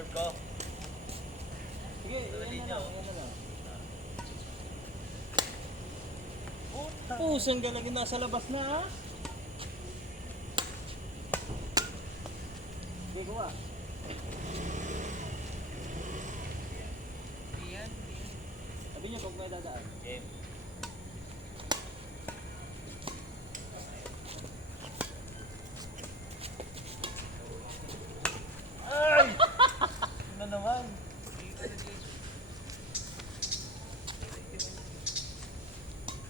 Serve ko. Sige, yan na lang. Pusang galagin nasa labas na ha. Sige ko ah. Sabi niyo pag may dadaan. Game. Ay! Ano naman?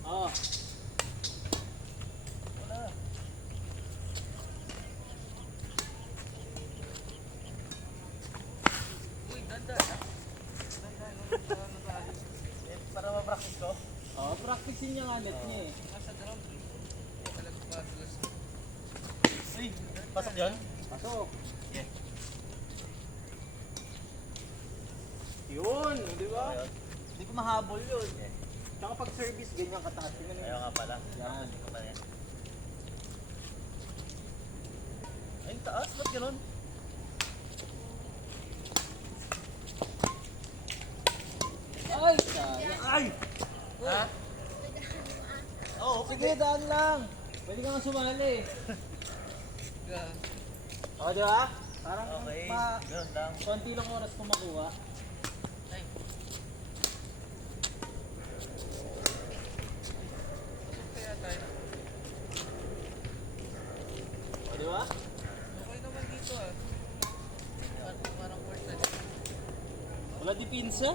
Oh. Wala. Uy, ganda. Para ma-practice ko. Oh, practicein niya nga net niya eh. Nasa drum. Talaga fabulous. Uy, pasok yun? Pasok. Yeah. Yun, di ba? Ayun. Hindi ko mahabol yun. Yeah. Tsaka pag service, ganyan kataas. Tingnan Ayaw mo. nga pala. Yan. Ito pa rin. Ay, taas. Ba't ganun? Ay, sayang. Ay! Ha? Oo, Sige, daan lang. Pwede ka nga sumali. O, di ba? Parang Okay. pa, Ganun lang. konti lang oras kung makuha. Ay. Kaya tayo. O, di ba? Okay naman dito ah. Parang worth it. Wala di pinsa?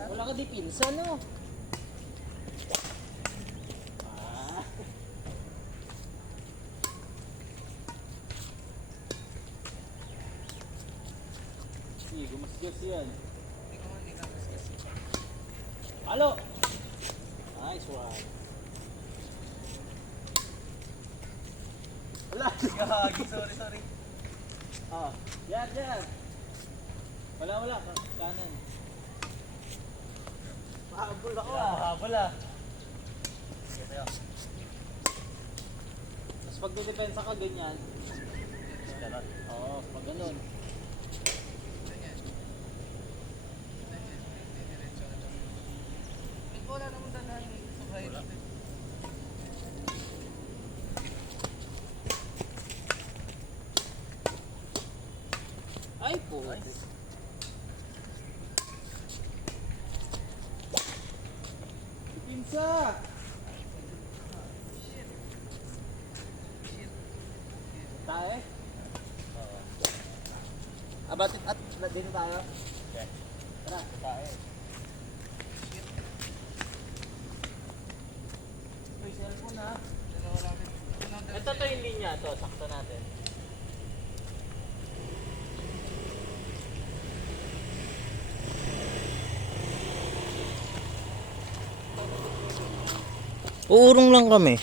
Wala ka di pinsa, no? Ah. Sige, gumasgas yan. Hindi ko man dinamas kasi. Halo! Nice one. Wala. Gagi, sorry. Ah, yan. Wala. Kanan. Mahabol ako Wala, ah. mahabol ah. Sige sa'yo. Tapos pag didepensa ka ganyan. Ganun. Oo, pag ganun. Ganyan. Diretso ka lang. Eh, wala naman danahan sa bahay natin. Ay po. Nice. Pinsa! Tayo? Oo. Abatit at dito tayo. Okay. Tara. Tayo. Uy, cellphone ha. Dalawa lang rin. Ito to yung linya to, sakto natin. Uurong lang kami.